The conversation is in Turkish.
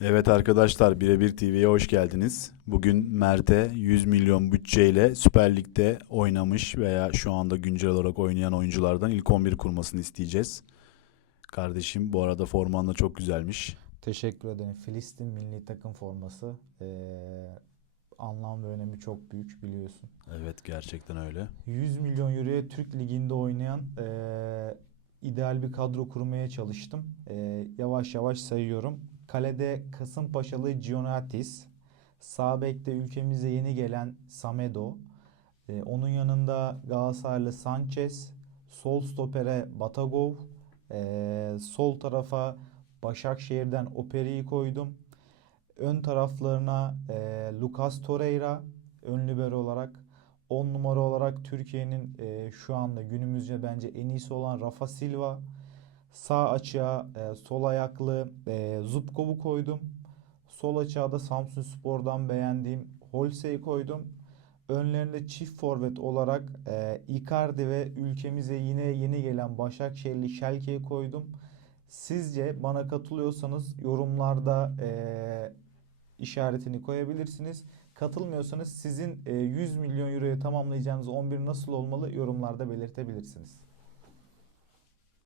Evet arkadaşlar Birebir TV'ye hoş geldiniz. Bugün Mert'e 100 milyon bütçeyle Süper Lig'de oynamış veya şu anda güncel olarak oynayan oyunculardan ilk 11 kurmasını isteyeceğiz. Kardeşim bu arada forman da çok güzelmiş. Teşekkür ederim. Filistin milli takım forması eee, anlam ve önemi çok büyük biliyorsun. Evet gerçekten öyle. 100 milyon euroya Türk Ligi'nde oynayan eee, ideal bir kadro kurmaya çalıştım. Eee, yavaş yavaş sayıyorum. Kalede Kasımpaşalı Gionatis, sağ bekte ülkemize yeni gelen Samedo, Eee, onun yanında Galatasaraylı Sanchez, sol stopere Batagov, eee, sol tarafa Başakşehir'den Operi'yi koydum. Ön taraflarına eee Lucas Torreira ön libero olarak 10 numara olarak Türkiye'nin eee, şu anda günümüzce bence en iyisi olan Rafa Silva. Sağ açığa eee, sol ayaklı eee Zubkov'u koydum. Sol açığa da Samsunspor'dan beğendiğim Holse'yi koydum. Önlerinde çift forvet olarak eee, Icardi ve ülkemize yine yeni gelen Başakşehirli Schalke'yi koydum. Sizce bana katılıyorsanız yorumlarda eee, işaretini koyabilirsiniz. Katılmıyorsanız sizin eee, 100 milyon euroya tamamlayacağınız 11 nasıl olmalı yorumlarda belirtebilirsiniz.